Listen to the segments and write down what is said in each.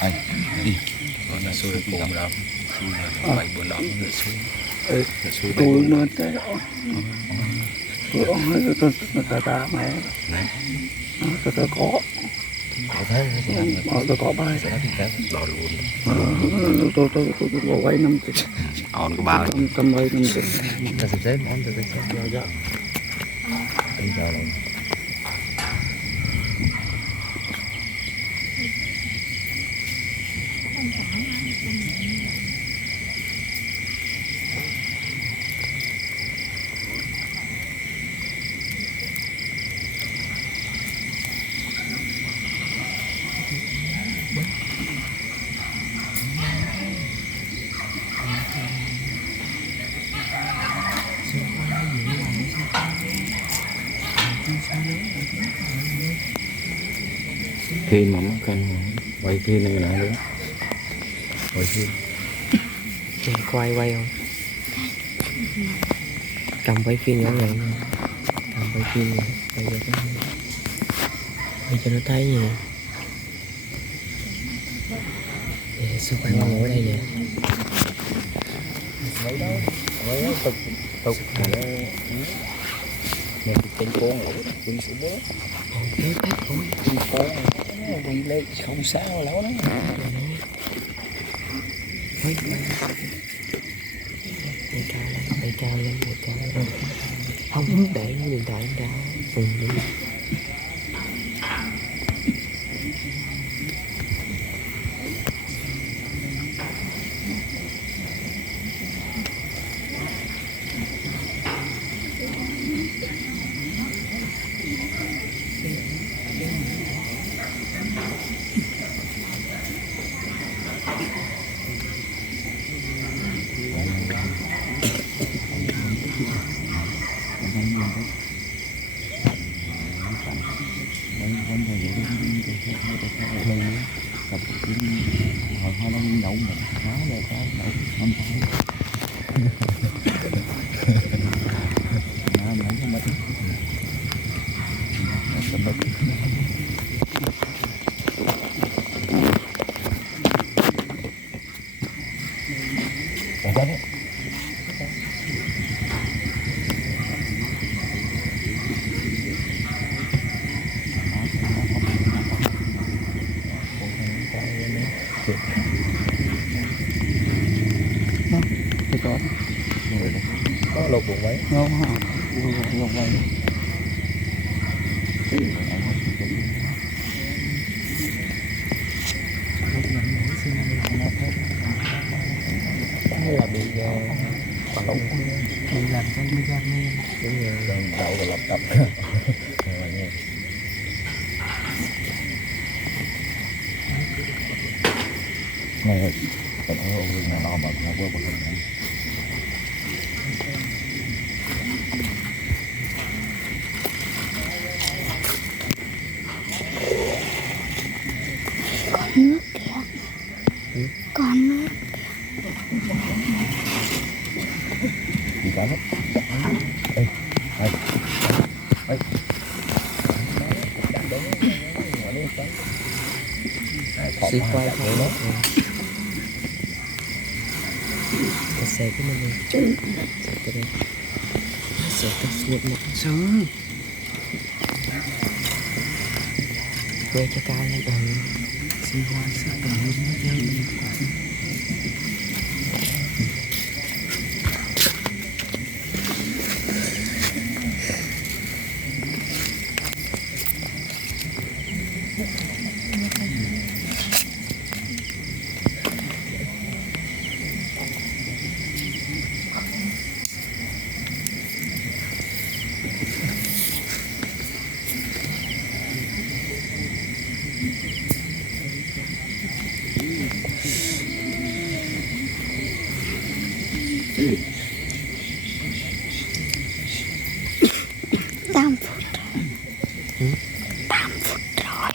Ai đi là xui cũng đó bảy bốn đó nữa xui tôi mà thế tôi ta mẹ tôi có tôi có bài đỏ luôn tôi có quay năm on của bà tầm quay năm ta sẽ xếp món tôi sẽ xếp đi chờ luôn phim mà mất canh quay phim này nè nữa quay phim quay không cầm quay phim nhỏ này cầm quay phim quay cho nó thấy gì để xung quanh ngồi ở đây nè mấy đó mấy tục tục nè trên con lỗ đi xuống bố cái bác thôi đi con đi lên không sao lắm đó quay cao lên không để điện thoại ra đi họ đang nhậu mình nói rồi có nhậu không phải nó mấy cái mất có lột buồn mấy không hả không vậy là bị bỏng bị làm cho mới ra nghe đúng rồi lần đầu là lập tập này còn ở ông này nó mà nó vừa bằng hình nước kìa còn nước gì cả hết ê ê ê xì quay thôi đó cái xe của mình này xe cái đây xe cái suốt một sướng quay cho cao lên xì hoa sắc tầm luôn nó chơi Tam phút rồi. 8 phút rồi.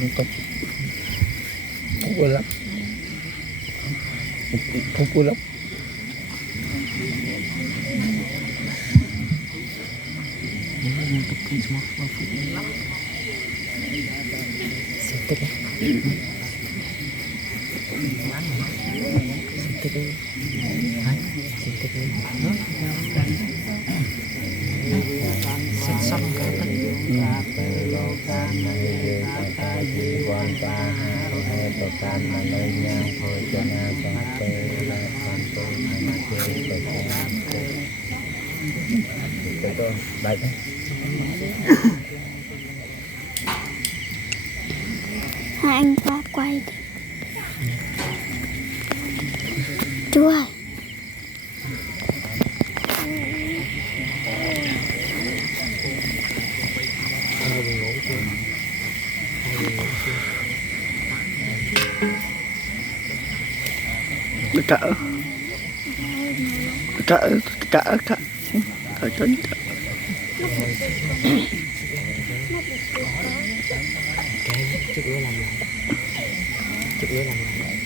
lăn tục lắm phục lắm Sente cái. Sente cái. Hả? Sente cái. Sét xong cái tất. Đây đấy. Hai anh qua quay đi. Chú ơi. cỡ tránh Cái chút nữa làm lại. Chút nữa làm lại.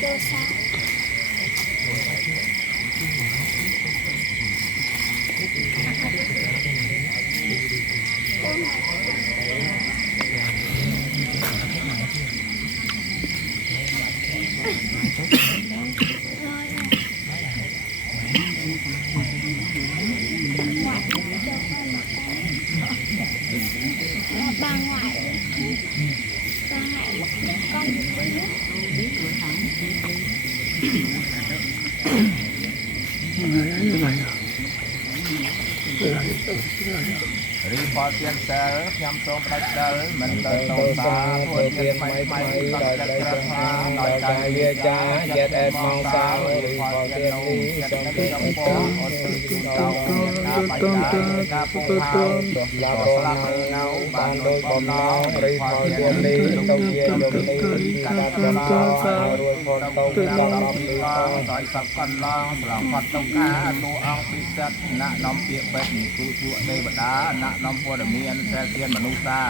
Vô sao? Bà ngoại bà ngoại conរីផតទៀនសែលខ្ញុំសូមផ្ដាច់ដែលមិនទៅតោសាធ្វើទៀនថ្មីដល់ដៃត្រង់ដល់កាយវាចាយេតអេតមកសារីផតទៀននេះសូមទៅអង្គអត់ទៅជូនដល់ការបាច់ការពុកហៅឡាបរណៅបានដោយបំណងរីផតទៀននេះទៅជាលំនេះការដល់ការរួចផតទៅដល់ពីកដោយសកណ្ឡងស្រងផតទៅការទូអង្គពិសិដ្ឋណនាំពាក្យបេតនេះគូពួកទេវតាណនាំព័ត៌មានតែទានមនុស្សតា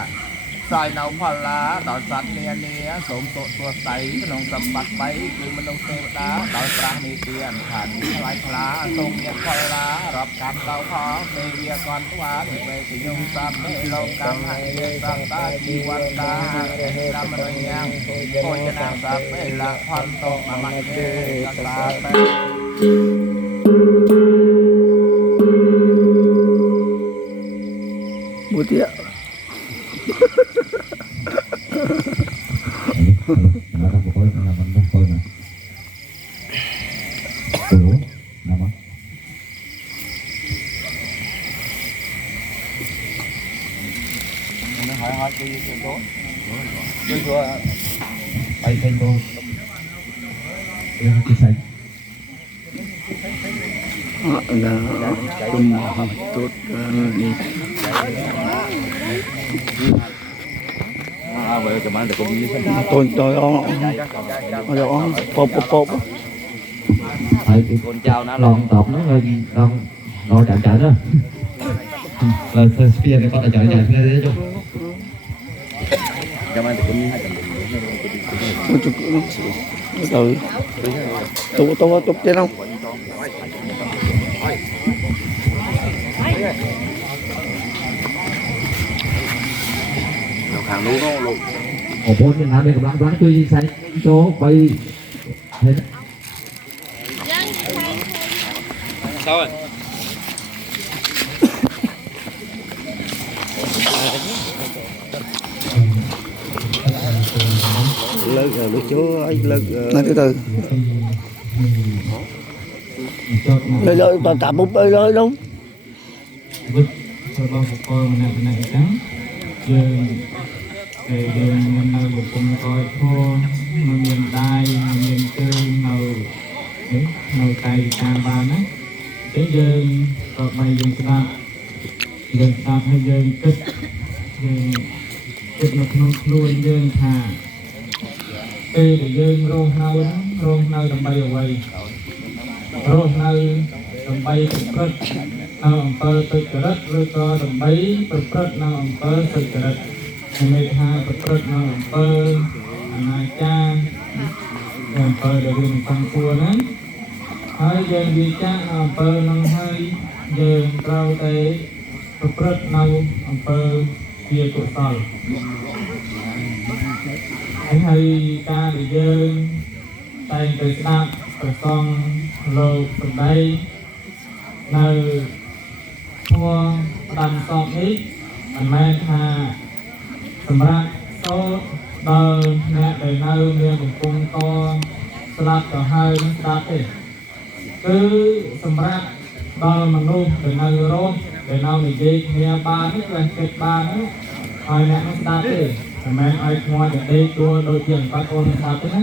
សោយនៅផល្លាដល់សត្វនានាសូមសុខសួស្តីក្នុងសម្បត្តិ3គឺមនុស្សទេវតាដោយប្រាស់នីតិអន្តរថ្លៃថ្លាសូមមានផល្លារាប់កម្មទៅផងទេវាកនទ្វានិវេទយងសព្វលោកកម្មហេសង្តាជីវតារហេតាមរញ្ញាងពុញនាសព្វលៈផលតមមច្ចេកសាត buat ya Kenapa pokoknya nama pokoknya tuh nama nó hỏi cái gì đó tôi bay thành cô cái sạch ada pemahatut ini vậy các bạn được cùng đi tôi ông pop con chào nó lon tọt nó lon chạm chạm đó là sphere này con đã chạm chạm đây chứ các bạn được cùng đi hai chạm tôi chụp trên không hàngนู้นnó lụt โอ้โหนี่นะมีกำลังช่วยใช้โจ๊กไปเห็น sao rồi lực rồi lúc chú ấy lực nói từ từ lời lời toàn tạm một lời lời đúng vứt cho bao một con này trắng dương để đường mình nơi một cùng coi thô mà miền đai miền tương nầu tay càng bàn á cái dương có bay dương đạp hay dương kích một nông luôn dương thả cây để dương rô nâu đầm bay ở quầy rô nâu đầm bay cực cực nào ông tơ cực cực rồi có đầm bay cực cực nào ông tơ cực cực ngày hai cực cực nào ông tơ anh cha ông tơ để đường tăng cua đấy hai dương đi cha ông tơ năm hai dương trao tay cực cực nào ông tơ kia tụ sỏi anh hay ca để dương tay từ đạp từ con lô từ đây nơi thua đàn sọt ít anh men hà sầm rác số đờ mẹ để nơi miền cung to sạt cả hai nó sạt thế cứ sầm rác đờ mà nu để nơi rốt để nào để dây nghe ba hết là kết ba nữa ai mẹ nó sạt thế mẹ ai mua để đây chua đôi tiền các con sạt thế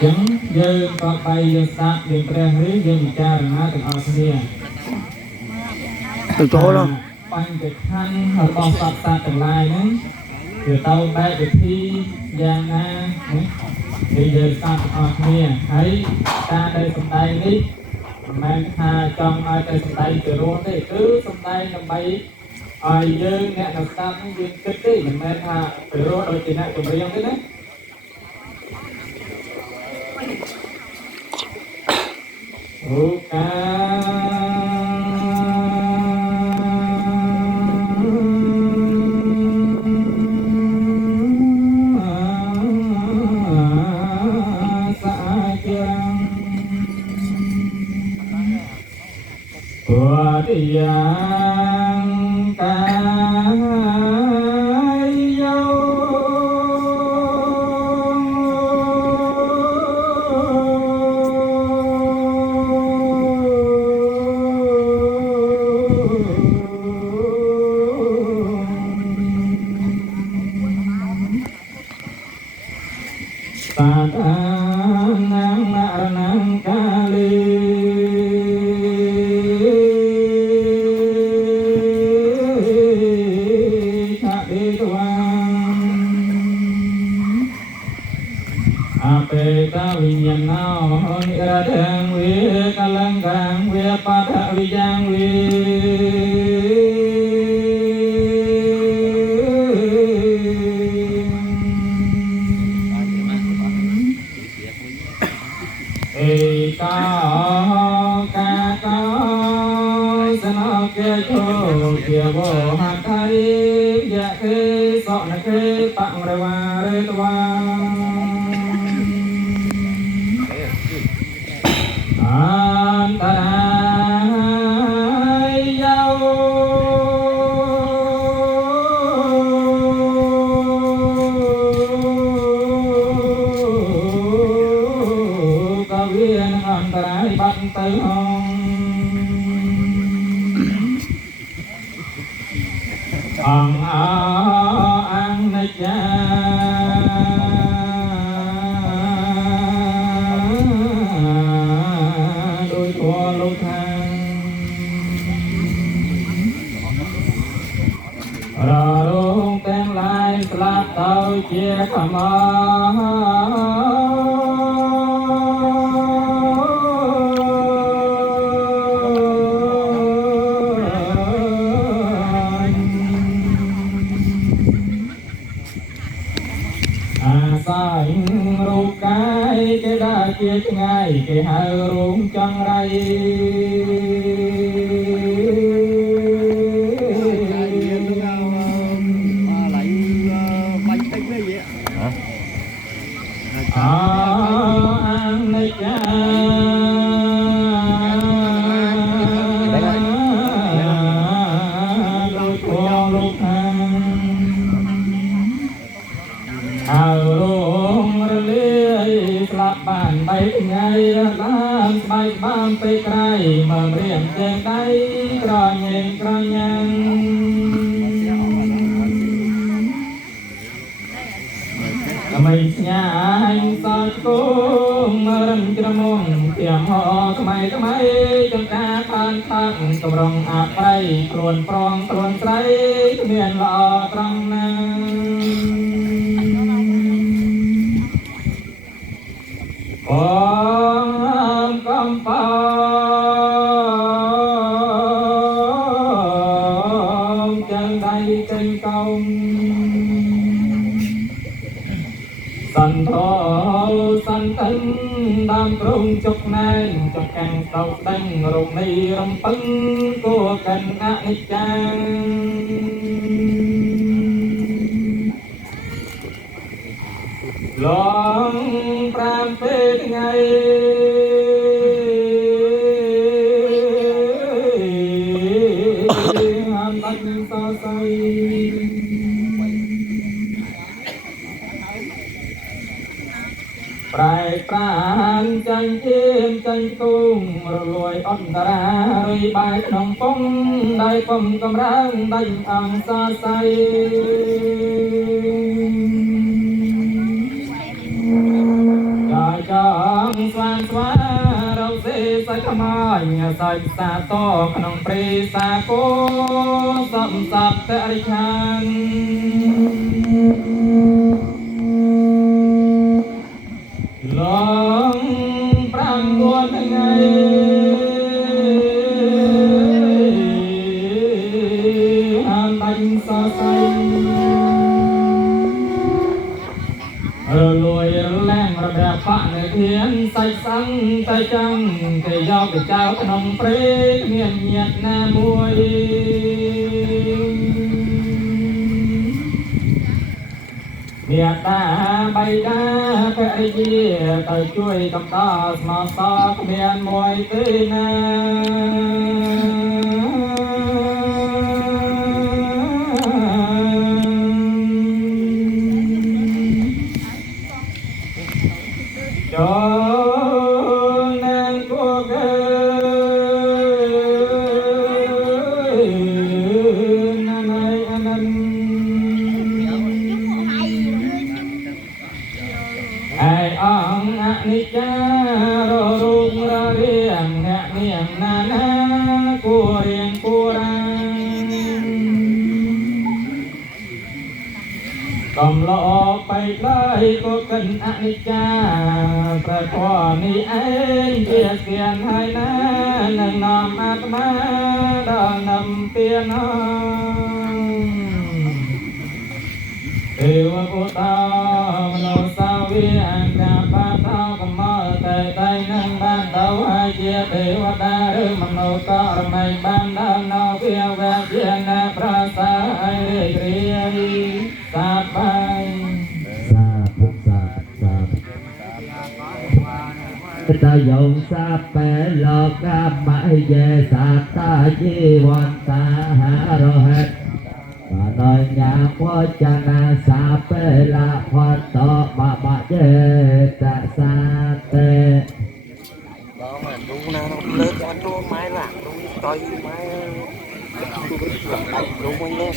chẳng dơ có bay dơ sạt liền tre hứa dơ bị cha rồi má từ ở kia từ chỗ đó bánh được khăn hợp bao sạt sạt từng lai nữa từ tàu bay được thi giang na bây giờ sạt ở kia thấy ta đây sông tay đi mẹ hà trong ai đây sông tay từ luôn đấy cứ sông tay làm bay ai dơ nghe nó sạt nó dơ kích đi mẹ hà từ luôn đôi tiền này tụi bây giờ đấy nhang mày nhà anh sao cũng mừng cho mong tiệm họ mày trong ta phan thang cầm rong áp bay tuôn prong tuôn say miền lọ trong con phong chân đây trên công sanh thọ sanh tân đam trung chúc nên chúc càng tàu đánh rụng đi râm phấn của cần ác trang lòng pram phê ngày ham tánh so say Prai pran canh chim canh cung rồi ôn ra rồi bài đồng phong đại phong cầm rang đánh ang sa say cho chong xoan xoa đâu sẽ say tham ai say sa to khăn pre sa cô sầm sập tệ chan lòng pram buồn ngày an bánh so say lùi lang đẹp phạn thiên say sáng tay trăng thì do cái trao nồng phế miền nhiệt nam muối Việt ta bay đá cái gì tới chui cầm ta mà sao miền môi tươi na cho nên của ai ông ni cha rô rung ra riêng ngạ niềng na na của riêng của đang cầm lọ bay lấy có cần ni cha phải qua ni anh kia tiền hai na nâng nằm atma đã nằm tiền Dewa kota menurut sawi angka patah kemar tei nang bantau haji dewa dari menurut ramai bandang nau kia wajian prasa air kriai sapai ta dòng sa pe lo ca mãi về sa ta chi quan ta ha ro hết nói nhà qua cha na sa pe la hoa to ba chê ta sa te đó mà đúng là nó lớn ăn luôn máy lạc đúng coi máy đúng anh lên